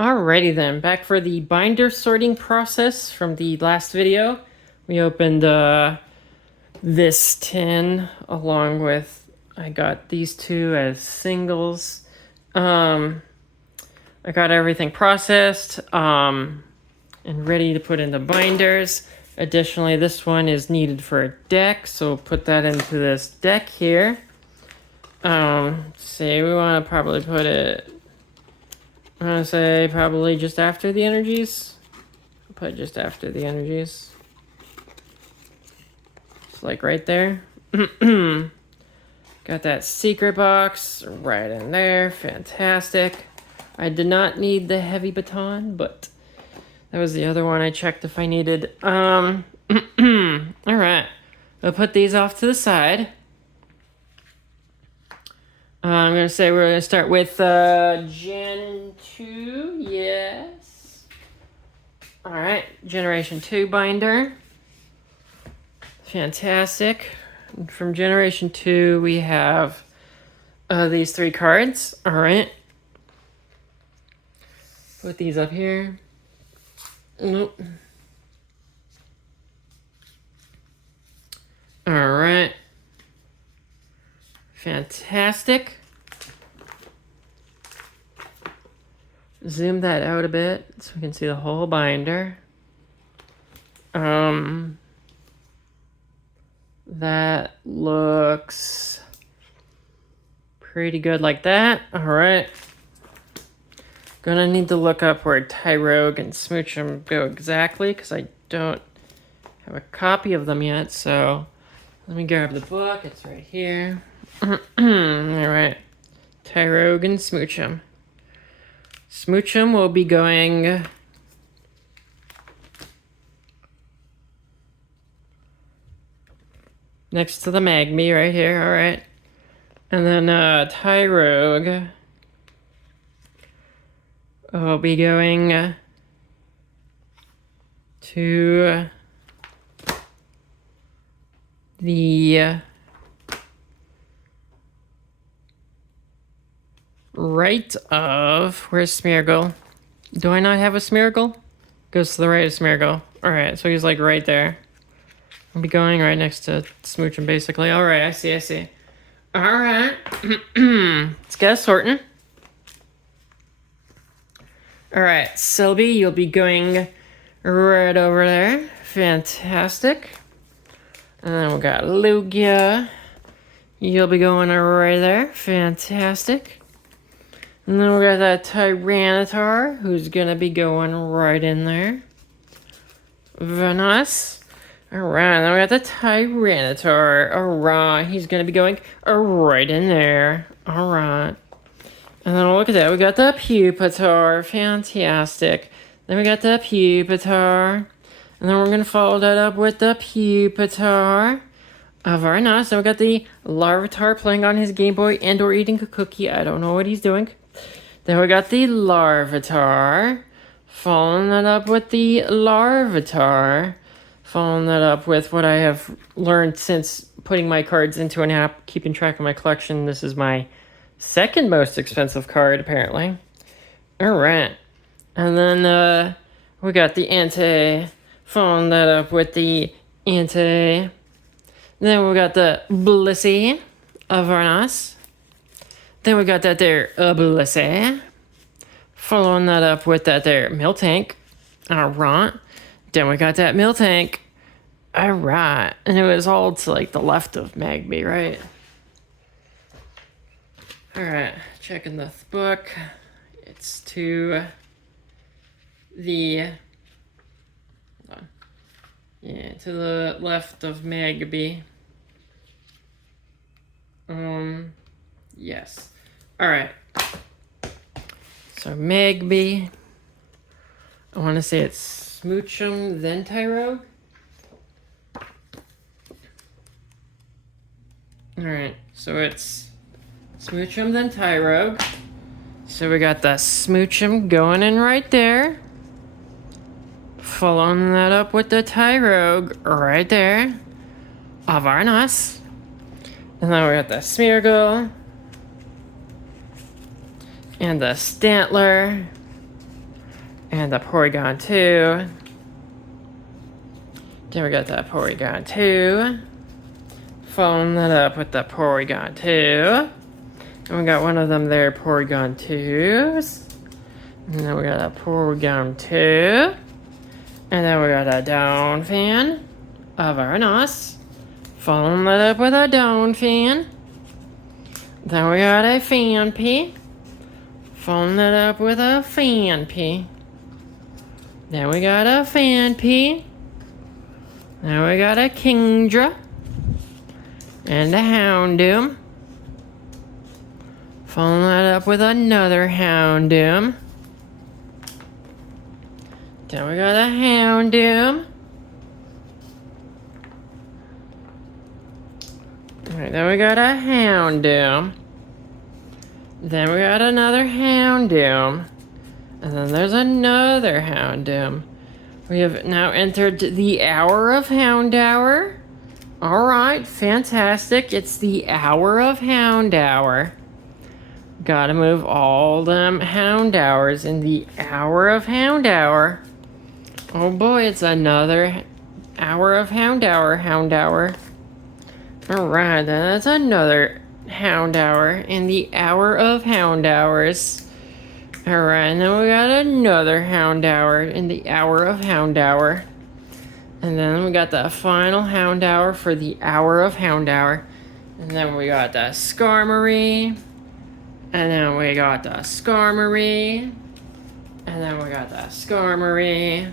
Alrighty then, back for the binder sorting process from the last video. We opened this tin along with, I got these two as singles. I got everything processed and ready to put into binders. Additionally, this one is needed for a deck, so put that into this deck here. Say we want to probably put it, I'm going to say probably just after the energies. I'll put it just after the energies. It's like right there. Got that secret box right in there. Fantastic. I did not need the heavy baton, but that was the other one I checked if I needed. Alright. I'll put these off to the side. I'm going to say we're going to start with Gen 2. Yes. Alright. Generation 2 binder. Fantastic. From Generation 2, we have these 3 cards. Alright. Put these up here. Nope. Alright. Fantastic. Zoom that out a bit so we can see the whole binder. That looks pretty good like that. Alright. Gonna need to look up where Tyrogue and Smoochum go exactly, because I don't have a copy of them yet, so let me grab the book. It's right here. Alright. Tyrogue and Smoochum. Smoochum will be going next to the Magby right here. Alright. And then Tyrogue will be going to the right of, where's Smeargle? Do I not have a Smeargle? Goes to the right of Smeargle. Alright, so he's like right there. I'll be going right next to Smoochum basically. Alright, I see. Alright. Let's get a sorting. Alright, Sylvie, you'll be going right over there. Fantastic. And then we got Lugia. You'll be going right there. Fantastic. And then we got that Tyranitar, who's gonna be going right in there. Venus. Alright, then we got the Tyranitar. Alright, he's gonna be going right in there. Alright. And then look at that, we got the Pupitar. Fantastic. Then we got the Pupitar. And then we're gonna follow that up with the Pupitar. Very nice. Then we got the Larvitar playing on his Game Boy and or eating a cookie. I don't know what he's doing. Then we got the Larvitar. Following that up with the Larvitar. Following that up with what I have learned since putting my cards into an app, keeping track of my collection. This is my second most expensive card, apparently. Alright. And then we got the Entei. Following that up with the Entei. Then we got the Blissey of Varnas. Then we got that there Blissey. Following that up with that there Miltank. Alright. Then we got that Miltank. Alright. And it was all to like the left of Magby, right? Alright. Checking the book. It's to the... Hold on. Yeah, to the left of Magby. Yes. Alright. So Magby. I want to say it's Smoochum, then Tyrogue. Alright, so it's Smoochum, then Tyrogue. So we got the Smoochum going in right there. Following that up with the Tyrogue right there. Avarnas. And then we got the Smeargle. And the Stantler. And the Porygon 2. Then we got the Porygon 2. Following that up with the Porygon 2. And we got one of them there, Porygon 2s. And then we got a Porygon 2. And then we got a down fan. Very nice. Following that up with a down fan. Then we got a Fanpy. Following that up with a Fanpy. Then we got a Fanpy. Then we got a Kingdra. And a Houndoom. Following that up with another Houndoom. Then we got a Houndoom. Alright, then we got a Houndoom. Then we got another Houndoom. And then there's another Houndoom. We have now entered the Hour of Houndour. Alright, fantastic. It's the Hour of Houndour. Gotta move all them Houndours in the Hour of Houndour. Oh boy, it's another Hour of Houndour. Alright, then that's another Houndour in the Hour of Houndours. Alright, and then we got another Houndour in the Hour of Houndour. And then we got the final Houndour for the Hour of Houndour. And then we got the Skarmory. And then we got the Skarmory. And then we got the Skarmory.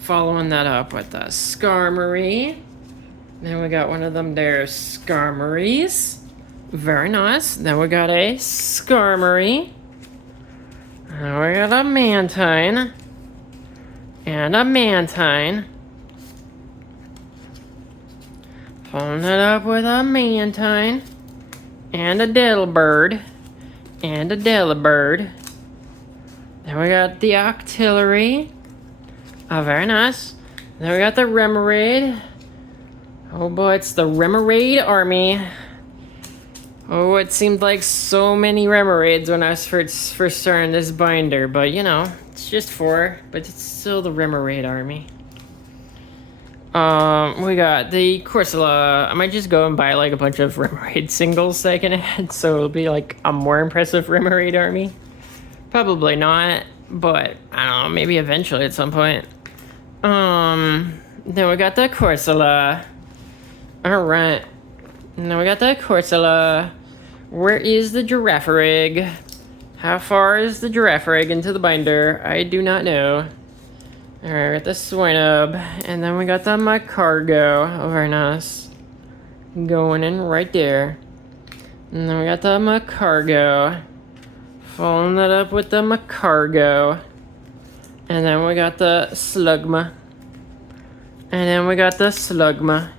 Following that up with the Skarmory. Then we got one of them there Skarmories. Very nice. Then we got a Skarmory. And we got a Mantine. And a Mantine. Following that up with a Mantine. And a Delibird. And a Delibird. Then we got the Octillery. Oh, very nice. Then we got the Remoraid. Oh boy, it's the Remoraid army. Oh, it seemed like so many Remoraids when I was first starting this binder, but you know, it's just 4, but it's still the Remoraid army. We got the Corsola. I might just go and buy like a bunch of Remoraid singles that I can add, so it'll be like a more impressive Remoraid army. Probably not, but I don't know, maybe eventually at some point. Then we got the Corsola. Alright. Now we got the Corsola. Where is the Girafarig? How far is the Girafarig into the binder? I do not know. Alright, we got the Swinub. And then we got the Macargo. Oh, very nice. Going in right there. And then we got the Macargo. Following that up with the Macargo. And then we got the Slugma. And then we got the Slugma.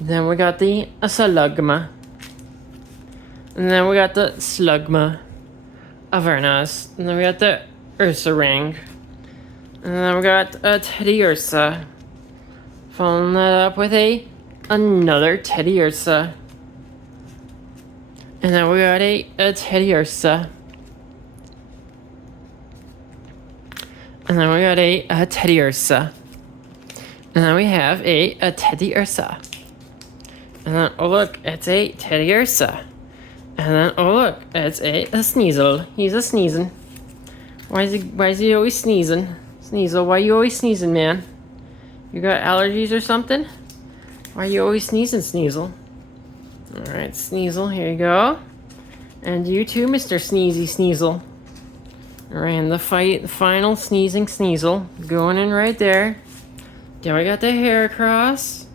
Then we got the Slugma. And then we got the Slugma. Oh, very nice. And then we got the Ursaring. And then we got a Teddiursa. Following that up with another Teddiursa. And then we got a Teddiursa. And then we got a Teddiursa. And then we have a Teddiursa. And then, oh look, it's a Teddiursa. And then, oh look, it's a Sneasel. He's a sneezing. Why is he always sneezing? Sneasel, why you always sneezing, man? You got allergies or something? Why you always sneezing, Sneasel? Alright, Sneasel, here you go. And you too, Mr. Sneezy Sneasel. Alright, and the final sneezing Sneasel. Going in right there. Then we got the Heracross.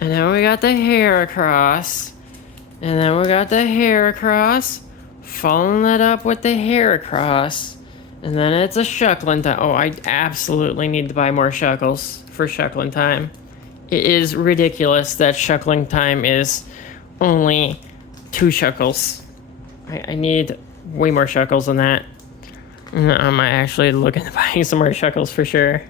And then we got the Heracross. And then we got the Heracross. Following that up with the Heracross. And then it's a Shuckling time. Oh, I absolutely need to buy more Shuckles for Shuckling time. It is ridiculous that Shuckling time is only 2 Shuckles. I need way more Shuckles than that. I'm actually looking at buying some more Shuckles for sure.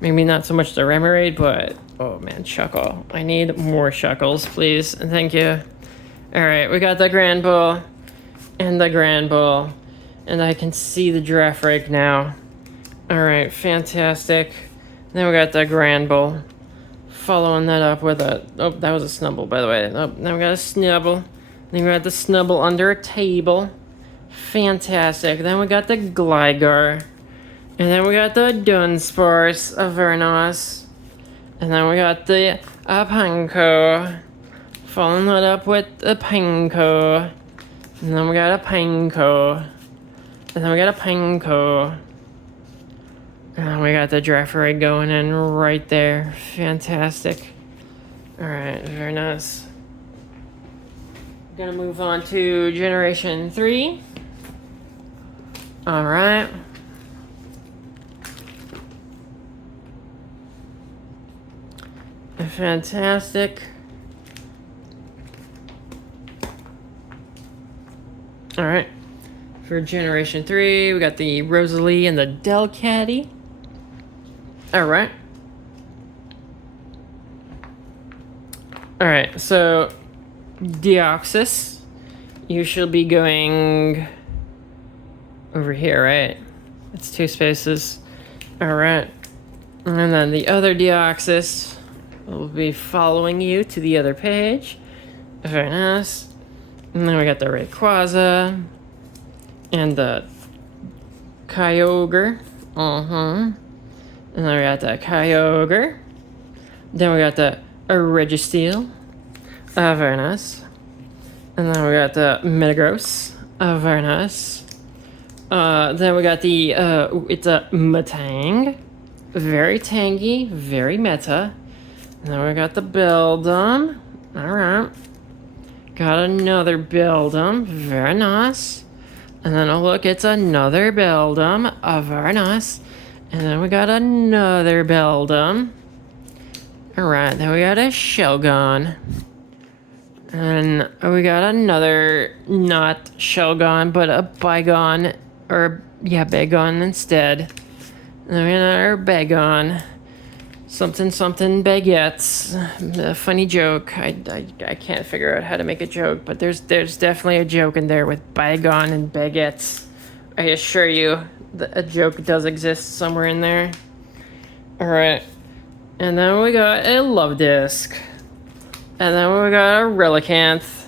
Maybe not so much the Remoraid, but oh man, Shuckle. I need more Shuckles, please, and thank you. Alright, we got the Grand Bull, and the Grand Bull, And I can see the giraffe right now. Alright, fantastic. Then we got the Granbull. Following that up with a... Oh, that was a Snubble, by the way. Oh, now we got a Snubble. Then we got the Snubble under a table. Fantastic. Then we got the Gligar. And then we got the Dunsparce. Very nice. And then we got the Panko. Following that up with a Panko. And then we got a Panko. And then we got a Panko. And we got the Giraffe going in right there. Fantastic. Alright, very nice. Gonna move on to Generation 3. Alright. Fantastic. Alright. For Generation 3, we got the Rosalie and the Delcatty. Alright. Alright, so Deoxys, you should be going over here, right? It's 2 spaces. Alright. And then the other Deoxys will be following you to the other page. Very nice. And then we got the Rayquaza and the Kyogre. And then we got the Kyogre. Then we got the Registeel. Very nice. And then we got the Metagross. Very nice. Then we got the, it's a Metang. Very tangy, very meta. And then we got the Beldum. Alright. Got another Beldum. Very nice. And then, oh look, it's another Beldum. Very nice. And then we got another Beldum. Alright, then we got a Shelgon. And we got another, not Shelgon, but a Bygone. Or, yeah, Bagon instead. And then we got another Bagon. Something baguettes. A funny joke. I can't figure out how to make a joke, but there's definitely a joke in there with Bygone and baguettes. I assure you, a joke does exist somewhere in there. Alright. And then we got a Love Disc. And then we got a Relicanth.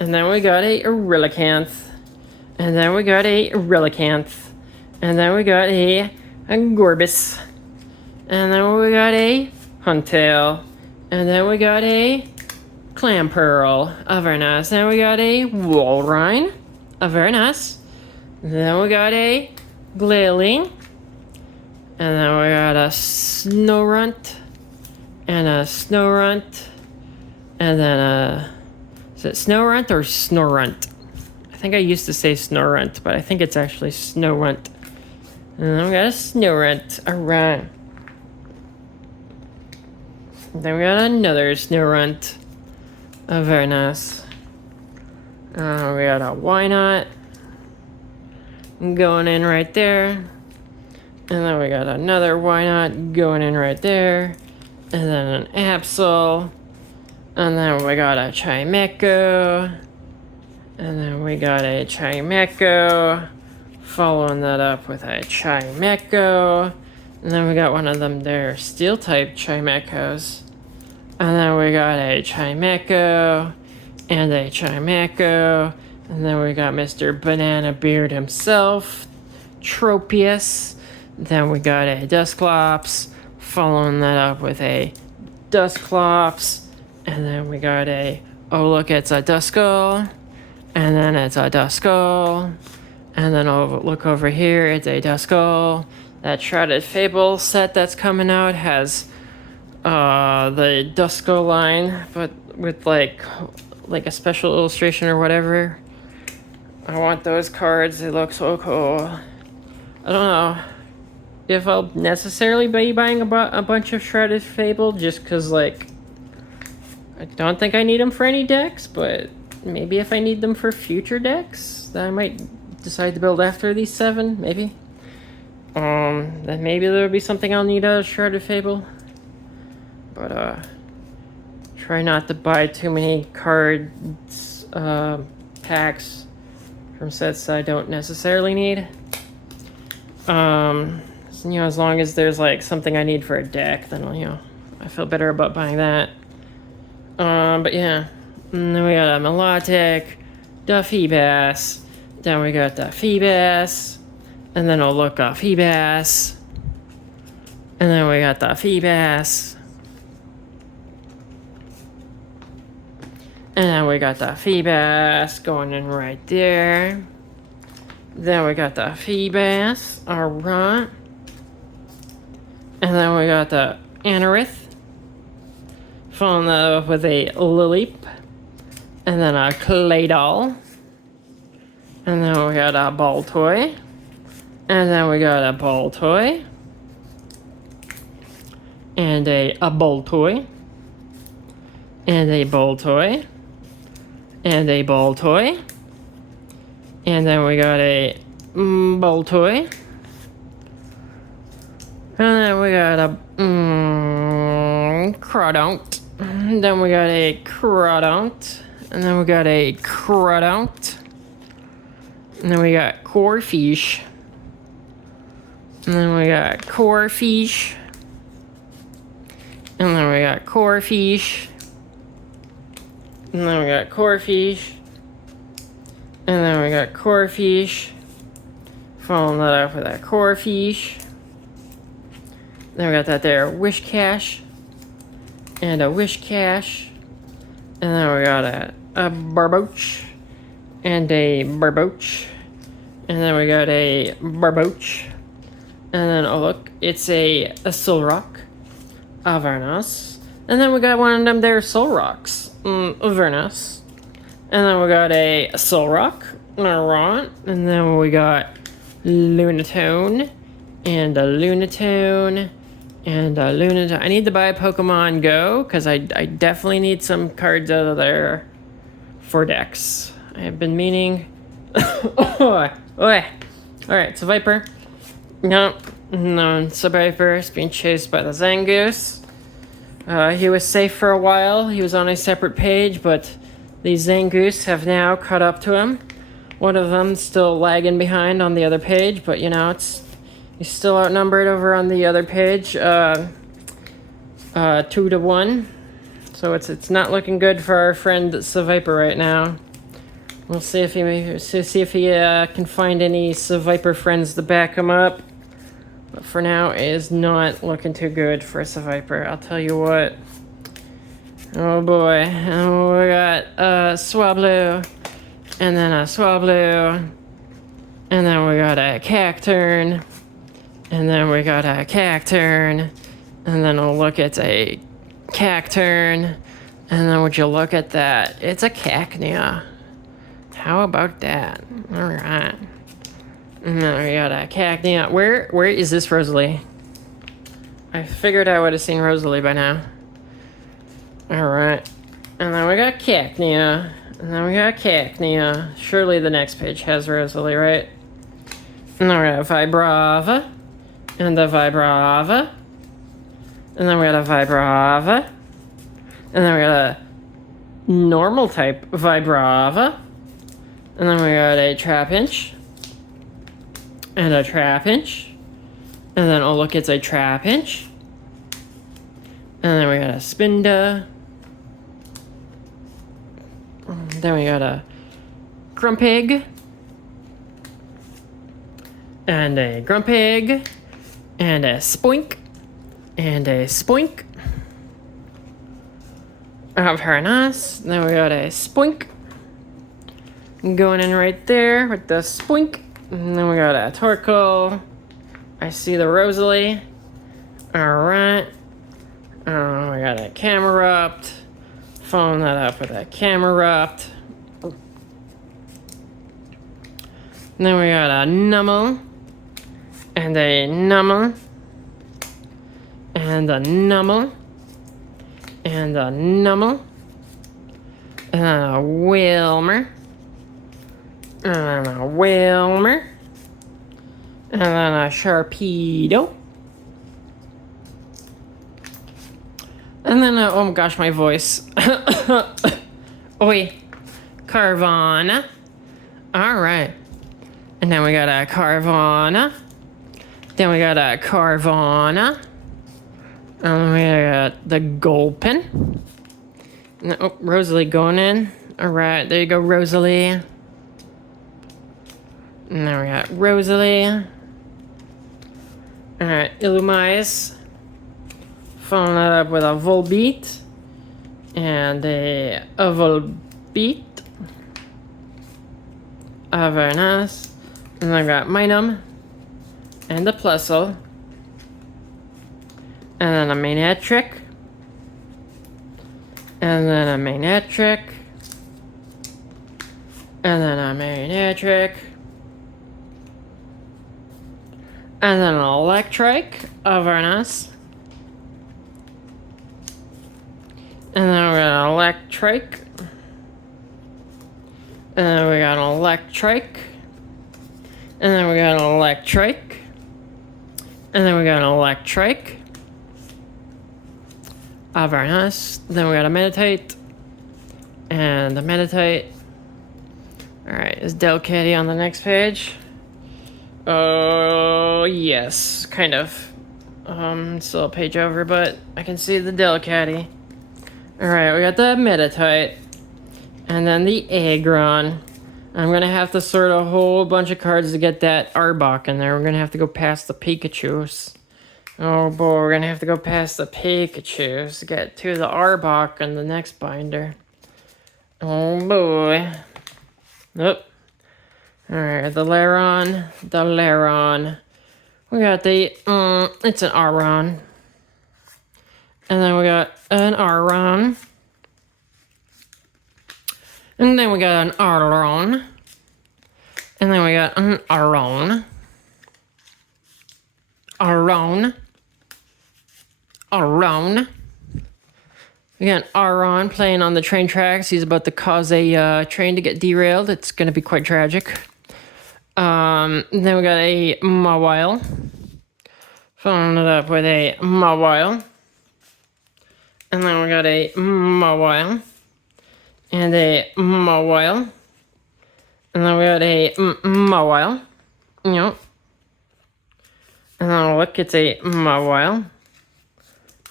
And then we got a Relicanth. And then we got a Relicanth. And then we got a Gorbis. And then we got a Huntail. And then we got a Clamperl. Very nice. Then we got a Walrein. Very nice. Then we got a Glalie. And then we got a Snorunt. And a Snorunt. And then is it Snorunt or Snorunt? I think I used to say Snorunt, but I think it's actually Snorunt. And then we got a Snorunt. Alright. Then we got another Snorunt. Very nice. We got a Wynot going in right there. And then we got another Wynot going in right there. And then an Absol. And then we got a Chimecho. And then we got a Chimecho. Following that up with a Chimecho. And then we got one of them there Steel-type Chimechos. And then we got a Chimecho. And a Chimecho. And then we got Mr. Banana Beard himself. Tropius. Then we got a Dusclops. Following that up with a Dusclops. And then we got a, oh look, it's a Duskull. And then it's a Duskull. And then look over here, it's a Duskull. That Shrouded Fable set that's coming out has the Duskull line, but with like a special illustration or whatever. I want those cards, they look so cool. I don't know if I'll necessarily be buying a bunch of Shrouded Fable, just because, like, I don't think I need them for any decks, but maybe if I need them for future decks, then I might decide to build after these 7, maybe. Then maybe there'll be something I'll need out of Shrouded Fable. But, try not to buy too many cards, packs from sets I don't necessarily need. As long as there's like something I need for a deck, then I feel better about buying that. But yeah, and then we got a melodic, the Feebas, then we got the Feebas, and then I'll look up Feebas, and then we got the Feebas, and then we got the Feebas going in right there. Then we got the Feebas, alright. And then we got the Anorith, following that up with a Lilip, and then a Claydol, and then we got a Baltoy, and then we got a Baltoy, and a Baltoy, and a Baltoy, and a Baltoy, and then we got a Baltoy, and then we got a Crawdont, then we got a Crawdont, and then we got a Crawdont, and then we got Corfish, and then we got Corfish, and then we got Corfish, and then we got Corfish, and then we got Corfish, following that up with that Corfish. Then we got that there Wishcash, and a Wishcash, and then we got a Barboach, and a Barboach, and then we got a Barboach, and then oh look, it's a Solrock, a Vernos, and then we got one of them there Solrocks, Vernos, and then we got a Solrock, Alright, and then we got Lunatone, and a Lunatone, and a Lunatone. I need to buy Pokemon Go, because I definitely need some cards out of there for decks. I have been meaning. Alright, so Viper. No, so Viper is being chased by the Zangoose. He was safe for a while. He was on a separate page, but these Zangoose have now caught up to him. One of them still lagging behind on the other page, but he's still outnumbered over on the other page, 2-1. So it's not looking good for our friend Seviper right now. We'll see if he can find any Seviper friends to back him up. But for now, it is not looking too good for Seviper. I'll tell you what. Oh boy, we got Swablu, and then a Swablu, and then we got a Cacturn. And then we got a Cacturn, and then we'll look at a Cacturn, and then would you look at that? It's a Cacnea. How about that? Alright. And then we got a Cacnea. Where is this Rosalie? I figured I would have seen Rosalie by now. Alright. And then we got Cacnea. And then we got Cacnea. Surely the next page has Rosalie, right? And then we got Vibrava. And the Vibrava. And then we got a Vibrava. And then we got a normal type Vibrava. And then we got a Trapinch. And a Trapinch. And then, oh look, it's a Trapinch. And then we got a Spinda. Then we got a Grumpig. And a Grumpig. And a Spoink. And a Spoink. Very nice. Then we got a Spoink. Going in right there with the Spoink. And then we got a Torkoal. I see the Rosalie. Alright. We got a Camerupt. Following that up with a Camerupt. And then we got a Numel. And a Numel. And a Numel. And a Numel. And a Wilmer. And then a Wilmer. And then a Sharpedo. And then oh my gosh, my voice. Oi. Carvana. All right. And then we got a Carvana. Then we got a Carvana. And we got the Gulpin. Oh, Rosalie going in. All right, there you go, Rosalie. And then we got Rosalie. All right, Illumais. Following that up with a Volbeat. And a Volbeat. Very nice. And then I got Minum. And a Plusle. And then a Manetric. And then a Manetric. And then a Manetric. And then an Electrike. Very nice. And then we got an Electrike. And then we got an Electrike. And then we got an Electrike. And then we got an Electrike. Very nice. Then we got a Meditate. And a Meditate. Alright, is Delcatty on the next page? Oh, yes, kind of. Still a page over, but I can see the Delcatty. Alright, we got the Meditite. And then the Aggron. I'm gonna have to sort a whole bunch of cards to get that Arbok in there. We're gonna have to go past the Pikachus. Oh boy, we're gonna have to go past the Pikachus to get to the Arbok in the next binder. Oh boy. Nope. Alright, the Laron. The Laron. We got the, it's an Aron. And then we got an Aron. And then we got an Aron. And then we got an Aron. Aron. Aron. We got Aron playing on the train tracks. He's about to cause a train to get derailed. It's going to be quite tragic. Then we got a Mawile. Following it up with a Mawile. And then we got a Mawile. And a Mawile. And then we got a Mawile. Yep. And then look, it's a Mawile.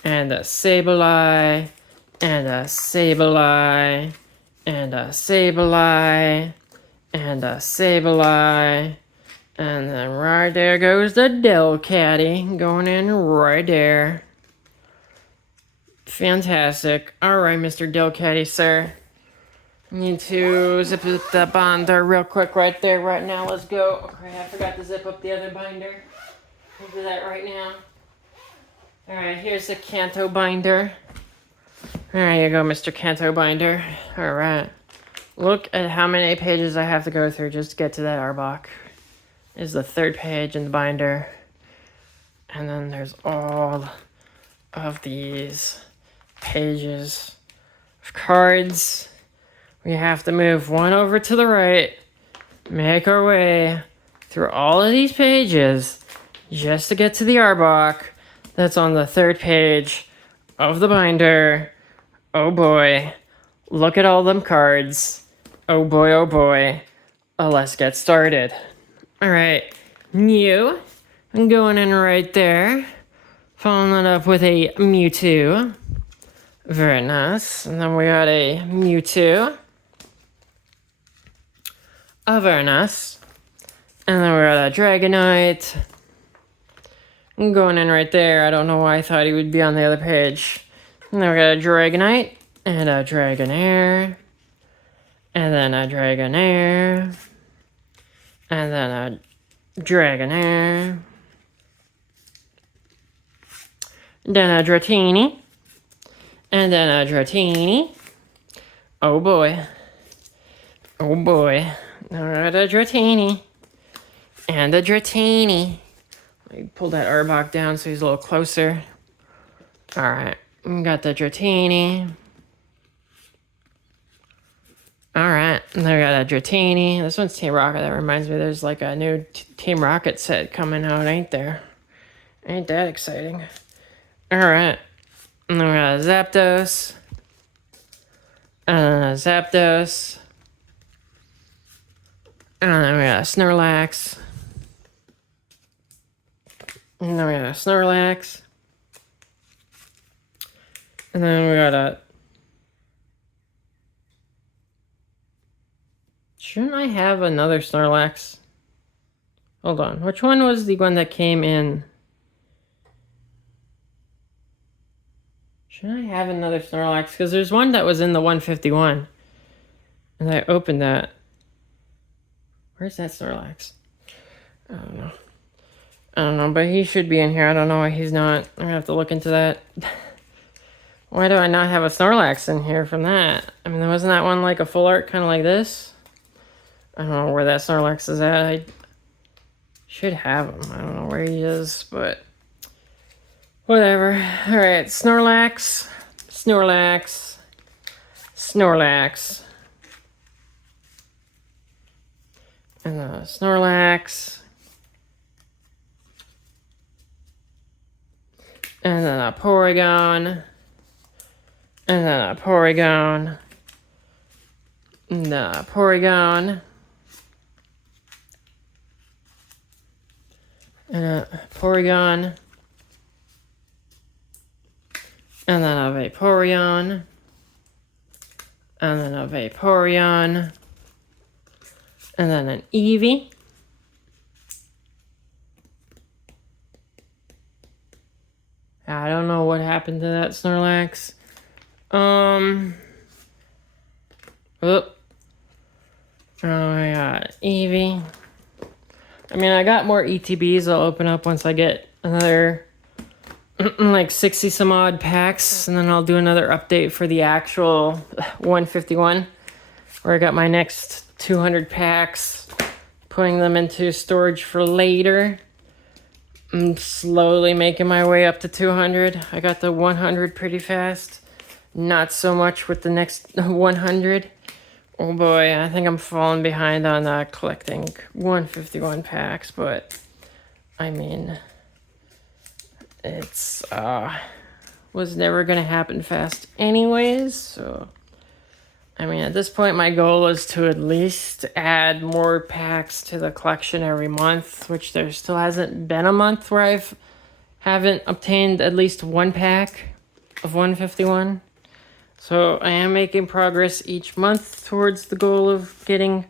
And a Sableye. And a Sableye. And a Sableye. And a Sableye. And then right there goes the Delcatty. Going in right there. Fantastic. Alright, Mr. Delcatty, sir. Need to zip up that binder real quick right there, right now. Let's go. Okay, I forgot to zip up the other binder. We'll do that right now. Alright, here's the Kanto binder. There you go, Mr. Kanto binder. Alright. Look at how many pages I have to go through just to get to that Arbok. This is the third page in the binder. And then there's all of these pages of cards. We have to move one over to the right, make our way through all of these pages just to get to the Arbok that's on the third page of the binder. Oh boy, look at all them cards. Oh boy, oh boy. Let's get started. Alright, Mew. I'm going in right there. Following it up with a Mewtwo. Very nice. And then we got a Mewtwo. Very nice. And then we got a Dragonite. I'm going in right there. I don't know why I thought he would be on the other page. And then we got a Dragonite. And a Dragonair. And then a Dragonair. And then a Dragonair. Then a Dratini. And then a Dratini. Oh boy. Oh boy. Alright, a Dratini. And a Dratini. Let me pull that Arbok down so he's a little closer. Alright. We got the Dratini. Alright. And then we got a Dratini. This one's Team Rocket. That reminds me there's like a new Team Rocket set coming out, ain't there? Ain't that exciting? Alright. And then we got a Zapdos. And a Zapdos. And then we got a Snorlax. And then we got a Snorlax. And then we got a... Shouldn't I have another Snorlax? Hold on. Which one was the one that came in? Should I have another Snorlax? Because there's one that was in the 151. And I opened that. Where's that Snorlax? I don't know. I don't know, but he should be in here. I don't know why he's not. I'm going to have to look into that. Why do I not have a Snorlax in here from that? I mean, wasn't that one like a full art kind of like this? I don't know where that Snorlax is at. I should have him. I don't know where he is, but whatever. Alright, Snorlax. Snorlax. Snorlax. And Snorlax. And then a Porygon. And then a Porygon. And then a Porygon. And a Porygon. And then a Vaporeon. And then a Vaporeon. And then an Eevee. I don't know what happened to that Snorlax. Oh, I got Eevee. I mean, I got more ETBs I'll open up once I get another like 60 some odd packs, and then I'll do another update for the actual 151 where I got my next 200 packs, putting them into storage for later. I'm slowly making my way up to 200. I got the 100 pretty fast. Not so much with the next 100. Oh boy, I think I'm falling behind on collecting 151 packs, but I mean, it's was never gonna happen fast anyways, so I mean, at this point my goal is to at least add more packs to the collection every month, which there still hasn't been a month where I haven't obtained at least one pack of 151. So I am making progress each month towards the goal of getting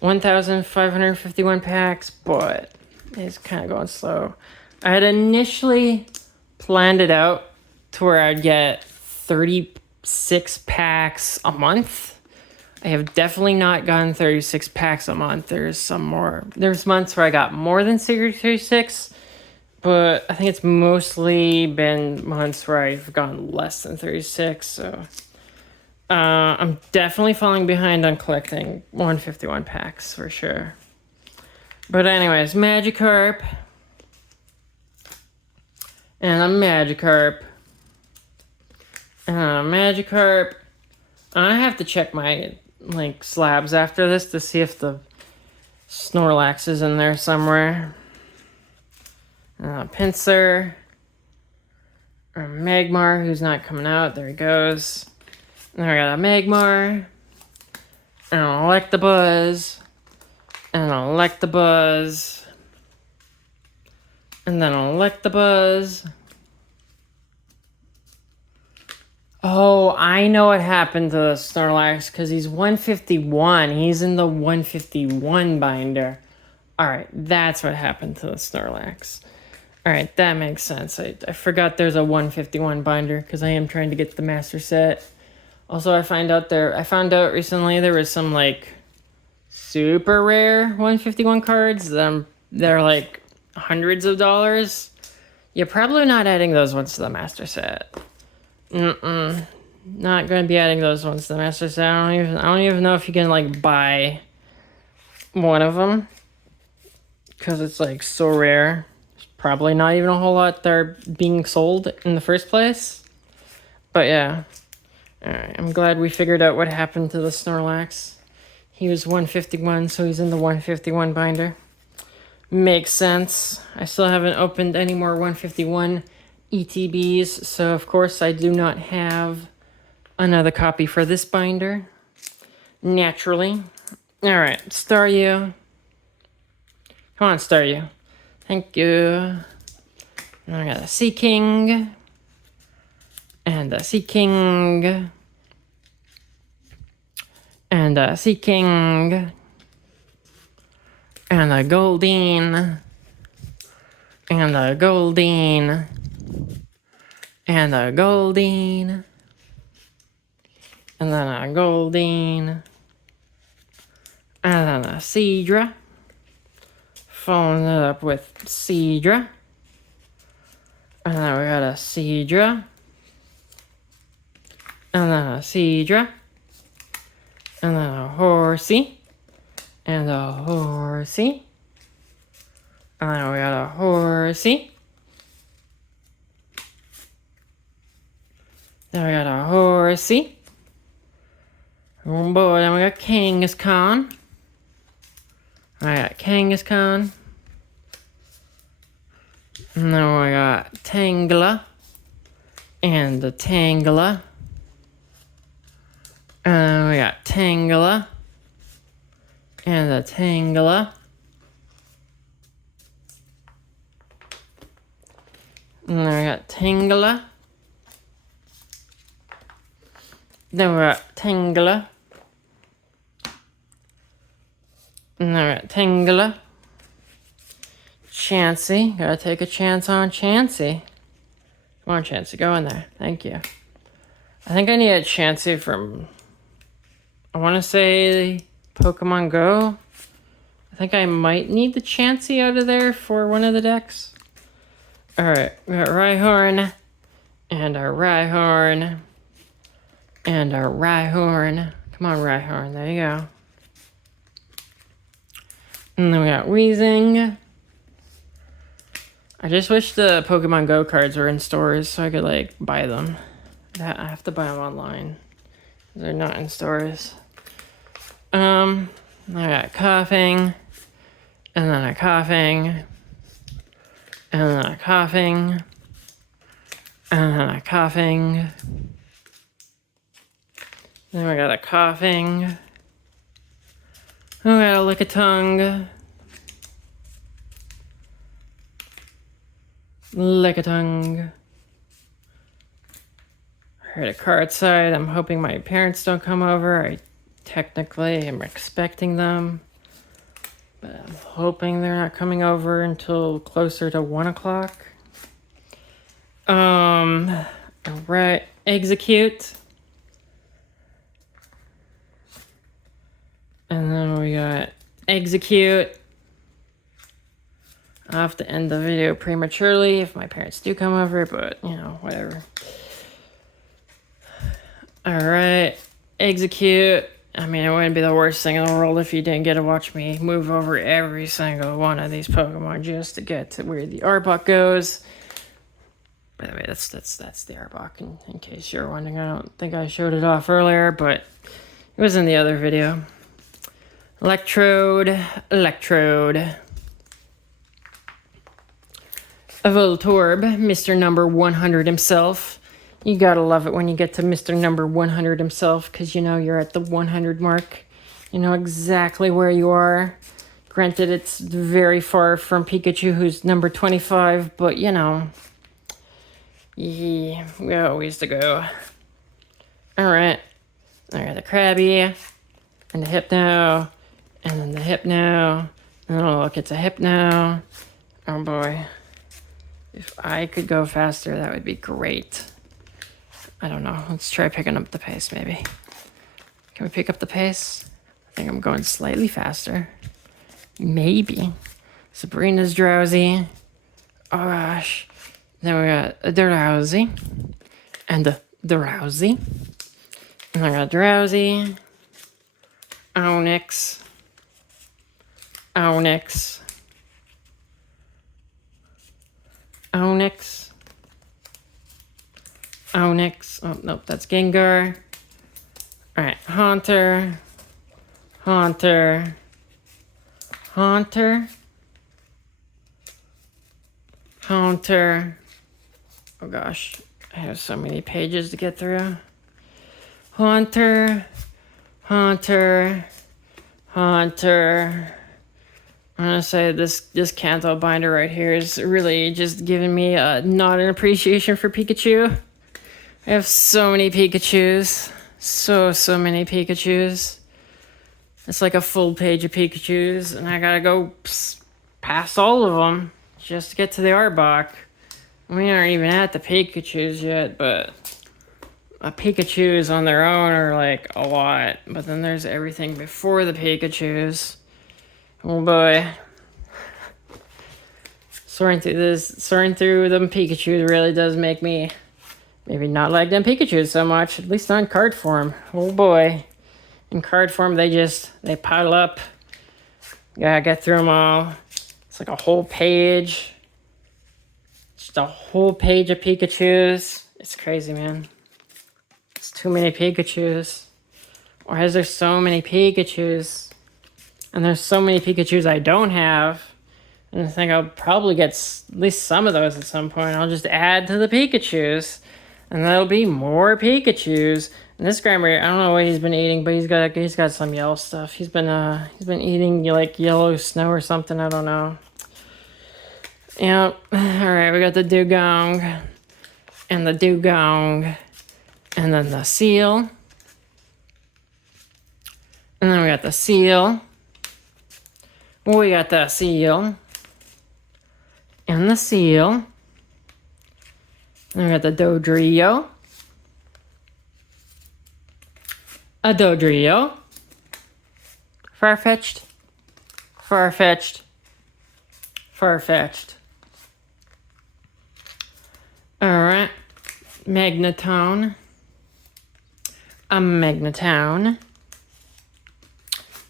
1,551 packs, but it's kind of going slow. I had initially planned it out to where I'd get 36 packs a month. I have definitely not gotten 36 packs a month. There's some more. There's months where I got more than 36, but I think it's mostly been months where I've gotten less than 36, so I'm definitely falling behind on collecting 151 packs for sure. But anyways, Magikarp. And a Magikarp. And a Magikarp. I have to check my slabs after this to see if the Snorlax is in there somewhere. Pinsir. Or Magmar, who's not coming out. There he goes. And then I got a Magmar. And an Electabuzz. And an Electabuzz. And then an Electabuzz. Oh, I know what happened to the Snorlax because he's 151. He's in the 151 binder. Alright, that's what happened to the Snorlax. Alright, that makes sense. I forgot there's a 151 binder because I am trying to get the master set. Also, I found out recently there was some super rare 151 cards. They're like hundreds of dollars. You're probably not adding those ones to the master set. Not gonna be adding those ones to the master set. I don't even know if you can buy one of them because it's so rare. There's probably not even a whole lot that are being sold in the first place. But yeah, alright. I'm glad we figured out what happened to the Snorlax. He was 151, so he's in the 151 binder. Makes sense. I still haven't opened any more 151 ETBs, so of course I do not have another copy for this binder. Naturally. Alright, Staryu. Come on, Staryu. Thank you. And I got a Sea King. And a Sea King. And a Sea King. And a Goldeen. And a Goldeen. And a Goldeen. And then a Goldeen. And then a Seadra. Following it up with Seadra. And then we got a Seadra. And then a Seadra. And then a Horsey. And a Horsey. And then we got a Horsey. Then we got a Horsey. Oh boy, then we got Kangaskhan. I got Kangaskhan. And then we got Tangela. And the Tangela. And then we got Tangela. And the Tangela. And then we got Tangela. Then we got Tangela. And then we got Tangela. Chansey. Gotta take a chance on Chansey. Come on, Chansey. Go in there. Thank you. I think I need a Chansey from... I want to say Pokemon Go. I think I might need the Chansey out of there for one of the decks. Alright, we got Rhyhorn. And a Rhyhorn. And a Rhyhorn. Come on, Rhyhorn. There you go. And then we got Weezing. I just wish the Pokemon Go cards were in stores so I could, like, buy them. I have to buy them online. They're not in stores. I got Coughing. And then a Coughing. And then a Coughing. And then a Coughing. Then we got a Coughing. We got a Lickitung. Lickitung. I heard a car outside. I'm hoping my parents don't come over. I technically am expecting them. But I'm hoping they're not coming over until closer to 1 o'clock. Alright. Execute. And then we got Execute. I'll have to end the video prematurely if my parents do come over, but, you know, whatever. Alright, Execute. I mean, it wouldn't be the worst thing in the world if you didn't get to watch me move over every single one of these Pokemon just to get to where the Arbok goes. By the way, that's the Arbok, in case you're wondering. I don't think I showed it off earlier, but it was in the other video. Electrode. A Voltorb, Mr. Number 100 himself. You gotta love it when you get to Mr. Number 100 himself, because you know you're at the 100 mark. You know exactly where you are. Granted, it's very far from Pikachu, who's number 25, but you know. Yeah, we got a ways to go. Alright. I got the Krabby, and the Hypno, and then the Hypno. Oh, look, it's a Hypno. Oh boy. If I could go faster, that would be great. I don't know. Let's try picking up the pace, maybe. Can we pick up the pace? I think I'm going slightly faster. Maybe. Sabrina's drowsy. Oh gosh. Then we got a Drowsy. And a Drowsy. And I got Drowsy. Onyx. Onyx. Onyx. Onyx. Oh, nope, that's Gengar. Alright, Haunter. Haunter. Haunter. Haunter. Oh gosh, I have so many pages to get through. Haunter. Haunter. Hunter. I'm gonna say this Kanto binder right here is really just giving me not an appreciation for Pikachu. I have so many Pikachus. So many Pikachus. It's like a full page of Pikachus, and I gotta go past all of them just to get to the Arbok. We aren't even at the Pikachus yet, but Pikachus on their own are like a lot. But then there's everything before the Pikachus. Oh boy. Sorting through them Pikachus really does make me maybe not like them Pikachus so much, at least on card form. Oh boy. In card form, they pile up. Gotta get through them all. It's like a whole page. Just a whole page of Pikachus. It's crazy, man. It's too many Pikachus. Why is there so many Pikachus? And there's so many Pikachus I don't have. And I think I'll probably get at least some of those at some point. I'll just add to the Pikachus. And there'll be more Pikachus. And this Grammar, I don't know what he's been eating, but he's got some yellow stuff. He's been eating like yellow snow or something, I don't know. Yep. Alright, we got the Dugong. And the Dugong. And then the Seal. And then we got the Seal. We got the Seal. And the Seal. And we got the Dodrio. A Dodrio. Farfetch'd. Farfetch'd. Farfetch'd. Alright. Magneton. A Magneton.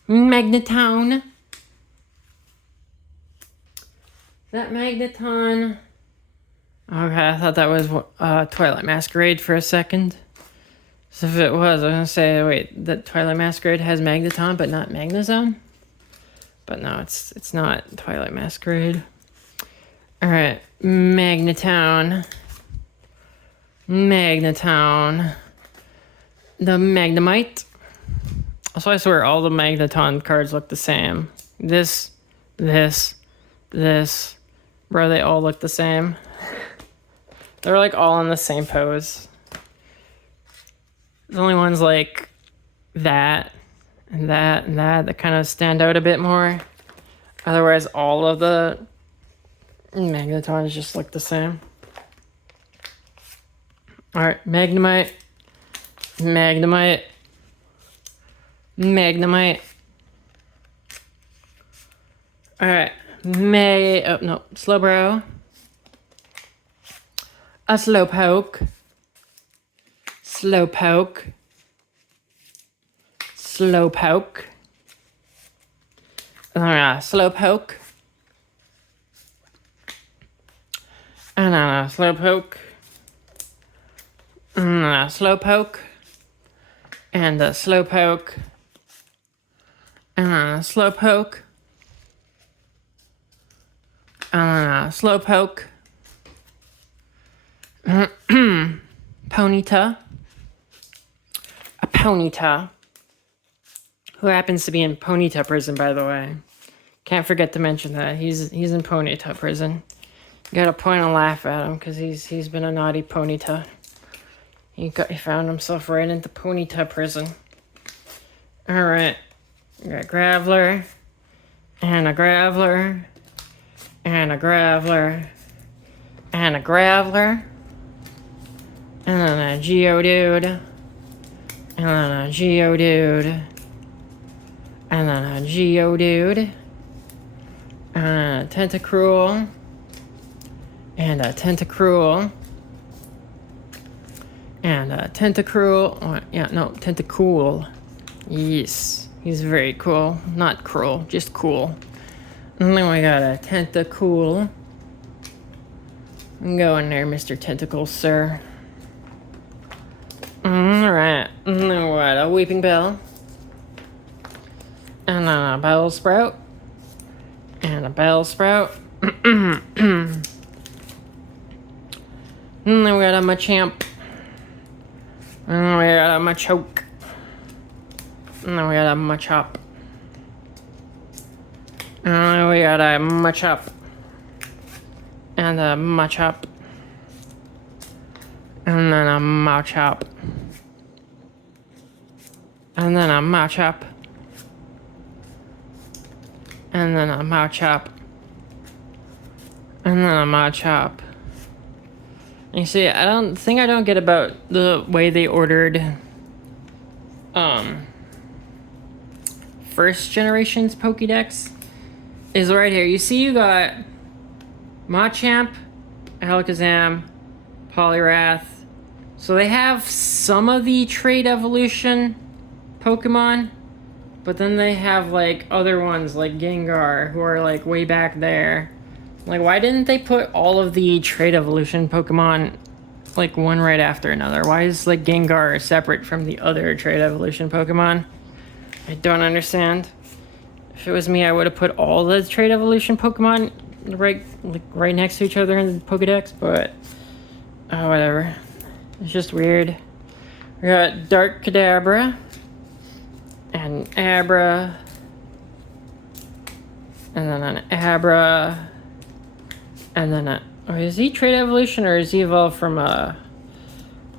Magneton. Is that Magneton? Okay, I thought that was Twilight Masquerade for a second. So if it was, I was gonna say, wait, that Twilight Masquerade has Magneton, but not Magnezone? But no, it's not Twilight Masquerade. Alright, Magneton. Magneton. The Magnemite. Also, I swear all the Magneton cards look the same. This. Bro, they all look the same. They're like all in the same pose. The only ones like that and that kind of stand out a bit more. Otherwise, all of the Magnetons just look the same. Alright, Magnemite. Magnemite. Magnemite. Alright. Slowbro. A Slowpoke. Slowpoke. Slowpoke. Slowpoke. And a Slowpoke. And a Slowpoke. And a Slowpoke. And a Slowpoke. Slowpoke. Ponyta. A Ponyta. Who happens to be in Ponyta prison, by the way. Can't forget to mention that. He's in Ponyta prison. Gotta point and laugh at him, because he's been a naughty Ponyta. He found himself right into Ponyta prison. Alright. We got Graveler. And a Graveler. And a Graveler. And a Graveler. And then a Geodude. And then a Geodude. And then a Geodude. And a Tentacruel. And a Tentacruel. And a Tentacruel. Oh, yeah, no, Tentacool. Yes. He's very cool. Not cruel, just cool. And then we got a Tentacool. Go in there, Mr. Tentacle, sir. Alright. And then what? A Weeping Bell. And then a Bellsprout. And a Bellsprout. And then we got a Machamp. And then we got a Machoke. And then we got a Machop. We got a Machop. And a Machop. And then a Machop. And then a Machop. And then a Machop. And then a Machop. You see, I don't get about the way they ordered first generation's Pokédex is right here. You see you got Machamp, Alakazam, Poliwrath. So they have some of the trait evolution Pokemon, but then they have like other ones like Gengar who are like way back there. Like, why didn't they put all of the trait evolution Pokemon like one right after another? Why is like Gengar separate from the other trait evolution Pokemon? I don't understand. If it was me, I would have put all the trait evolution Pokemon right next to each other in the Pokedex, but whatever. It's just weird. We got Dark Kadabra and Abra, and then an Abra, and then is he trait evolution or is he evolved from the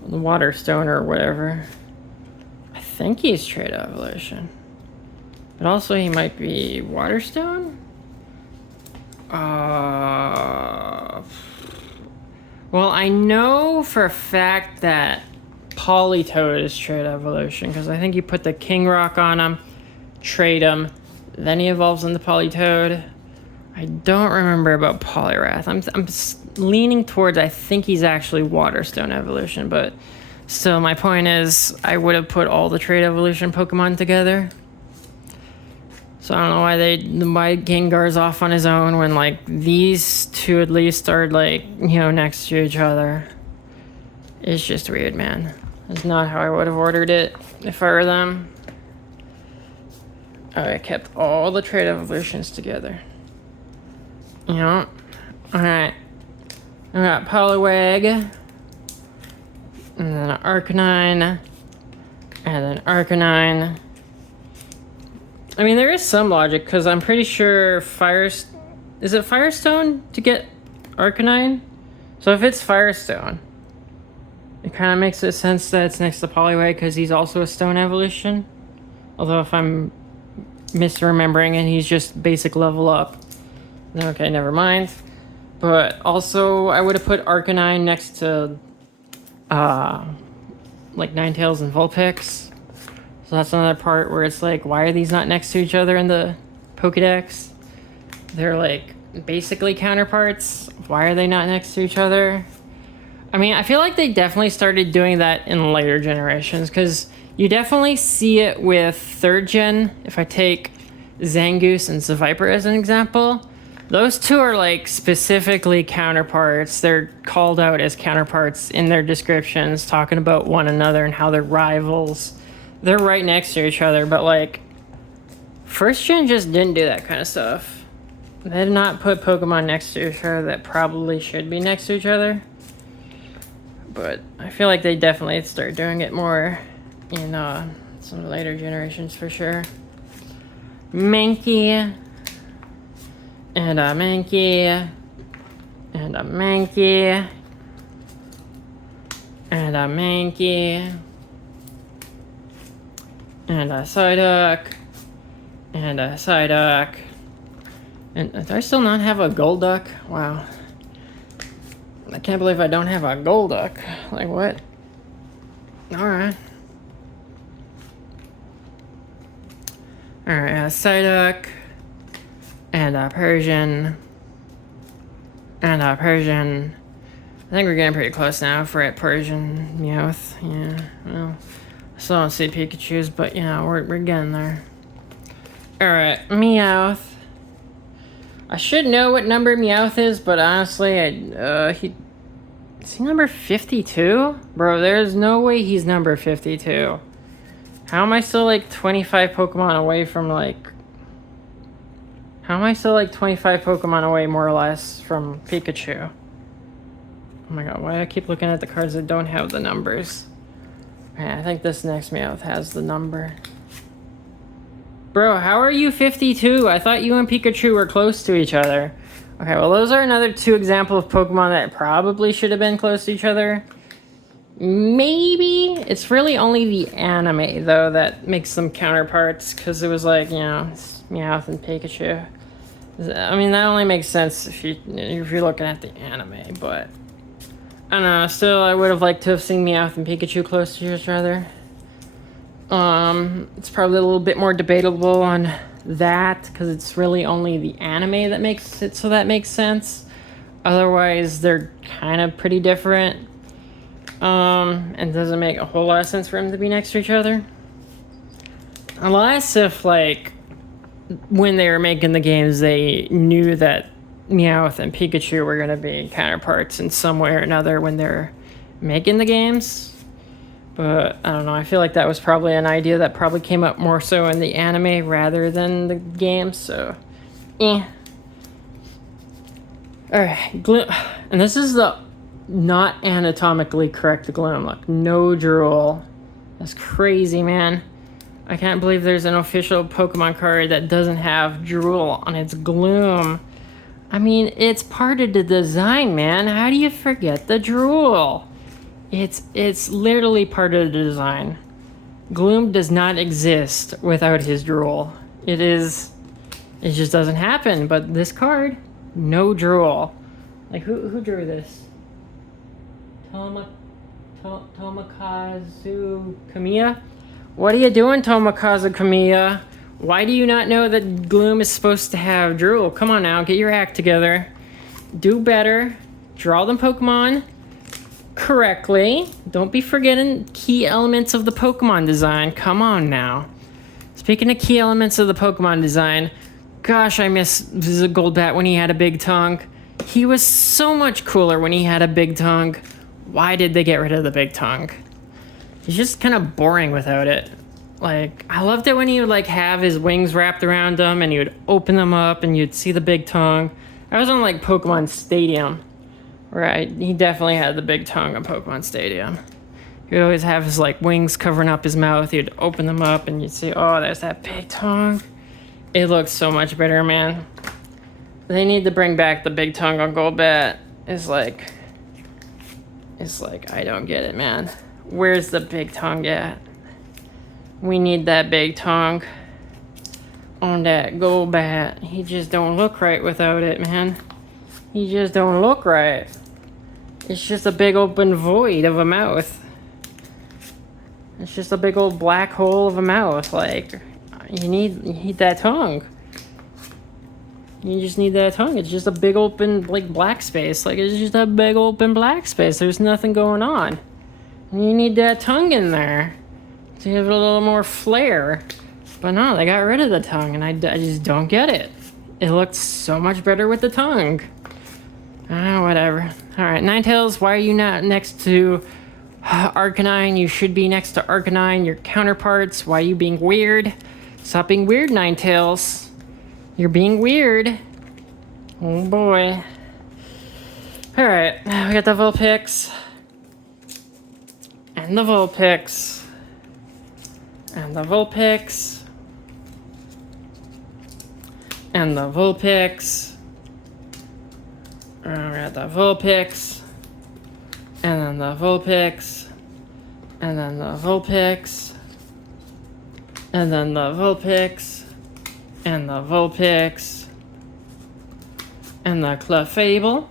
Water Stone or whatever? I think he's trait evolution, but also he might be Water Stone. Well, I know for a fact that Politoed is trait evolution because I think you put the King Rock on him, trade him, then he evolves into Politoed. I don't remember about Poliwrath. I'm leaning towards I think he's actually Water Stone evolution, but still, my point is I would have put all the trait evolution Pokemon together. So I don't know why Gengar's off on his own when like these two at least are like, next to each other. It's just weird, man. That's not how I would have ordered it if I were them. I kept all the trait evolutions together. Alright. I got Poliwag. And then an Arcanine. And then Arcanine. I mean, there is some logic, because I'm pretty sure is it Firestone to get Arcanine? So if it's Firestone, it kind of makes sense that it's next to Poliwag, because he's also a Stone evolution. Although if I'm misremembering and he's just basic level up, then okay, never mind. But also, I would have put Arcanine next to, like Ninetales and Vulpix. So that's another part where it's like, why are these not next to each other in the Pokedex? They're like basically counterparts. Why are they not next to each other? I mean, I feel like they definitely started doing that in later generations because you definitely see it with 3rd gen. If I take Zangoose and Seviper as an example, those two are like specifically counterparts. They're called out as counterparts in their descriptions, talking about one another and how they're rivals. They're right next to each other, but like 1st gen just didn't do that kind of stuff. They did not put Pokemon next to each other that probably should be next to each other. But I feel like they definitely start doing it more in some later generations for sure. Mankey. And a Mankey. And a Mankey. And a Mankey. And a Psyduck. And a Psyduck. And do I still not have a Golduck? Wow. I can't believe I don't have a Golduck. Like, what? Alright. Alright, a Psyduck. And a Persian. And a Persian. I think we're getting pretty close now for a Persian Meowth. Yeah, well. I still don't see Pikachu's, but we're getting there. Alright, Meowth. I should know what number Meowth is, but honestly, is he number 52? Bro, there's no way he's number 52. How am I still like 25 Pokemon away from how am I still like 25 Pokemon away more or less from Pikachu? Oh my god, why do I keep looking at the cards that don't have the numbers? Okay, I think this next Meowth has the number. Bro, how are you 52? I thought you and Pikachu were close to each other. Okay, well, those are another 2 examples of Pokemon that probably should have been close to each other. Maybe. It's really only the anime, though, that makes them counterparts, because it was like, you know, it's Meowth and Pikachu. I mean, that only makes sense if you're looking at the anime, but I don't know. Still, I would have liked to have seen Meowth and Pikachu close to each other. It's probably a little bit more debatable on that, because it's really only the anime that makes it so that makes sense. Otherwise, they're kind of pretty different. And doesn't make a whole lot of sense for them to be next to each other. Unless if, like, when they were making the games, they knew that Meowth and Pikachu were going to be counterparts in some way or another when they're making the games. But, I don't know, I feel like that was probably an idea that probably came up more so in the anime rather than the games, so, Alright, Gloom. And this is the not anatomically correct Gloom. Look, no drool. That's crazy, man. I can't believe there's an official Pokemon card that doesn't have drool on its Gloom. I mean, it's part of the design, man. How do you forget the drool? It's literally part of the design. Gloom does not exist without his drool. It just doesn't happen. But this card, no drool. Like, who drew this? Tomokazu Kamiya? What are you doing, Tomokazu Kamiya? Why do you not know that Gloom is supposed to have drool? Come on now, get your act together. Do better. Draw them Pokemon correctly. Don't be forgetting key elements of the Pokemon design. Come on now. Speaking of key elements of the Pokemon design, gosh, I miss Golbat when he had a big tongue. He was so much cooler when he had a big tongue. Why did they get rid of the big tongue? He's just kind of boring without it. Like, I loved it when he would, like, have his wings wrapped around him and he would open them up and you'd see the big tongue. I was on, like, Pokemon Stadium. Right, he definitely had the big tongue on Pokemon Stadium. He would always have his, like, wings covering up his mouth. He'd open them up and you'd see, oh, there's that big tongue. It looks so much better, man. They need to bring back the big tongue on Golbat. It's like, I don't get it, man. Where's the big tongue at? We need that big tongue on that Golbat. He just don't look right without it, man. He just don't look right. It's just a big open void of a mouth. It's just a big old black hole of a mouth. Like, you need that tongue. You just need that tongue. It's just a big open, like, black space. Like, it's just a big open black space. There's nothing going on. And you need that tongue in there to give it a little more flair. But no, they got rid of the tongue, and I just don't get it. It looks so much better with the tongue. Whatever. Alright, Ninetales, why are you not next to Arcanine? You should be next to Arcanine, your counterparts. Why are you being weird? Stop being weird, Ninetales. You're being weird. Oh boy. Alright, we got the Vulpix. And the Vulpix. And the Vulpix. And the Vulpix. And we got the Vulpix. And then the Vulpix. And then the Vulpix. And then the Vulpix. And the Vulpix. And the Clefable.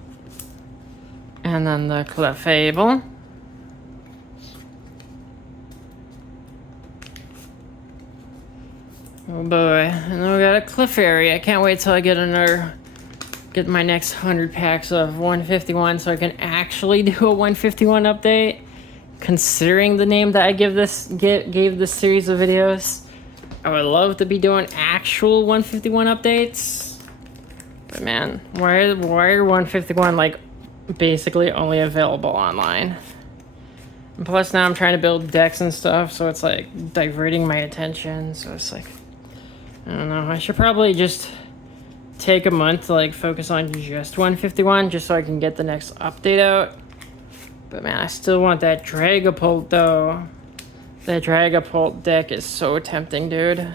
And then the Clefable. Oh boy. And then we got a Clefairy. I can't wait till I get my next 100 packs of 151 so I can actually do a 151 update. Considering the name that I gave this series of videos, I would love to be doing actual 151 updates. But man, why are 151 like basically only available online? And plus now I'm trying to build decks and stuff, so it's like diverting my attention. So it's like, I don't know, I should probably just take a month to like focus on just 151 just so I can get the next update out. But man, I still want that Dragapult though. That Dragapult deck is so tempting, dude.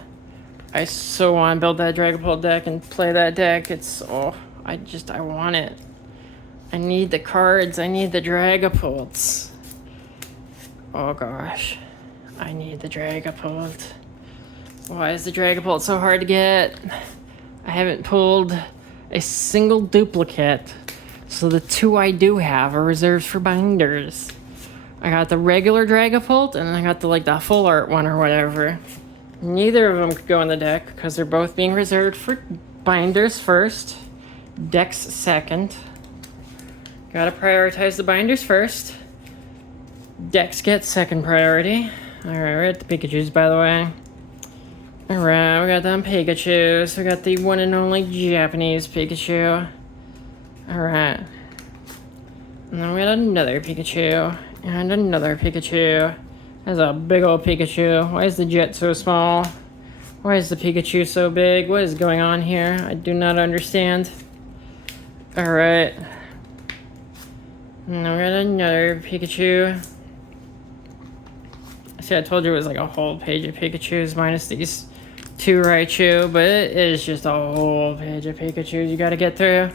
I so want to build that Dragapult deck and play that deck. I want it. I need the cards. I need the Dragapults. Oh gosh. I need the Dragapult. Why is the Dragapult so hard to get? I haven't pulled a single duplicate. So the 2 I do have are reserved for binders. I got the regular Dragapult and I got the full art one or whatever. Neither of them could go in the deck because they're both being reserved for binders first, decks second. Gotta prioritize the binders first. Decks get second priority. Alright, we're at the Pikachus, by the way. Alright, we got them Pikachus. We got the one and only Japanese Pikachu. Alright. And then we got another Pikachu. And another Pikachu. That's a big old Pikachu. Why is the jet so small? Why is the Pikachu so big? What is going on here? I do not understand. Alright. And then we got another Pikachu. See, I told you it was like a whole page of Pikachus minus these 2 Raichu, but it is just a whole page of Pikachus you gotta get through.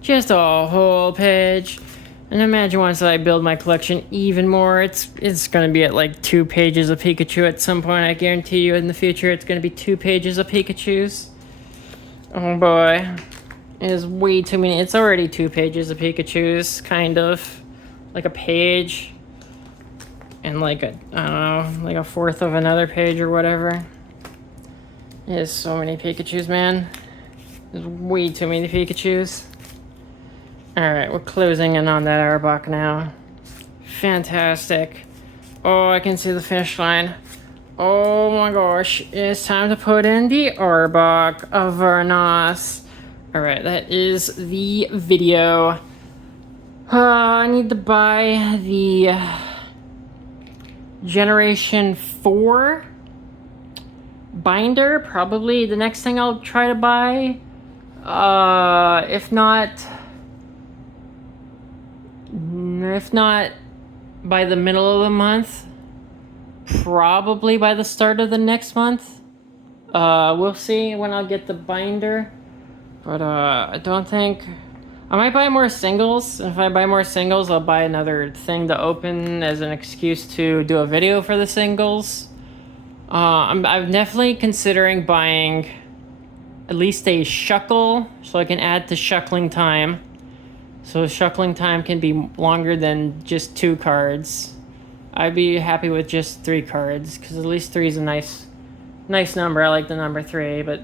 Just a whole page. And imagine once I build my collection even more, it's gonna be at like 2 pages of Pikachu at some point. I guarantee you in the future it's gonna be 2 pages of Pikachus. Oh boy. It is way too many. It's already 2 pages of Pikachus, kind of. Like a page. And like I don't know, like a fourth of another page or whatever. It is so many Pikachus, man. There's way too many Pikachus. Alright, we're closing in on that Arbok now. Fantastic. Oh, I can see the finish line. Oh my gosh, it's time to put in the Arbok of Vernos. Alright, that is the video. I need to buy the Generation 4 binder. Probably the next thing I'll try to buy. If not by the middle of the month, probably by the start of the next month. We'll see when I'll get the binder. But I don't think... I might buy more singles. If I buy more singles, I'll buy another thing to open as an excuse to do a video for the singles. I'm definitely considering buying at least a Shuckle so I can add to Shuckling time. So Shuckling time can be longer than just 2 cards. I'd be happy with just 3 cards because at least 3 is a nice number. I like the number 3, but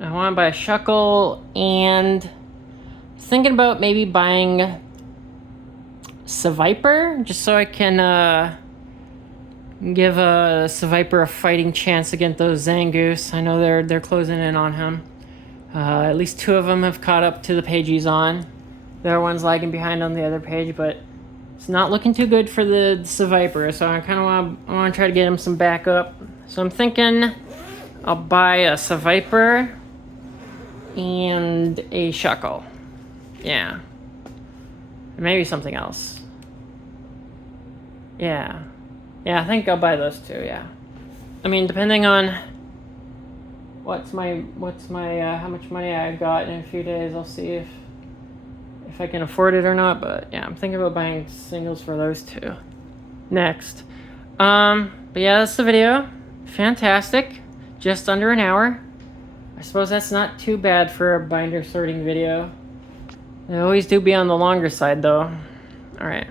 I want to buy a Shuckle, and thinking about maybe buying Seviper, just so I can give a Seviper a fighting chance against those Zangoose. I know they're closing in on him. At least 2 of them have caught up to the page he's on. The other one's lagging behind on the other page, but it's not looking too good for the Seviper, so I kind of want to try to get him some backup. So I'm thinking I'll buy a Seviper and a Shuckle. Yeah. Maybe something else. Yeah. Yeah, I think I'll buy those 2, yeah. I mean, depending on how much money I've got in a few days, I'll see if I can afford it or not, but yeah, I'm thinking about buying singles for those 2 next. But yeah, that's the video. Fantastic. Just under an hour. I suppose that's not too bad for a binder sorting video. They always do be on the longer side, though. Alright.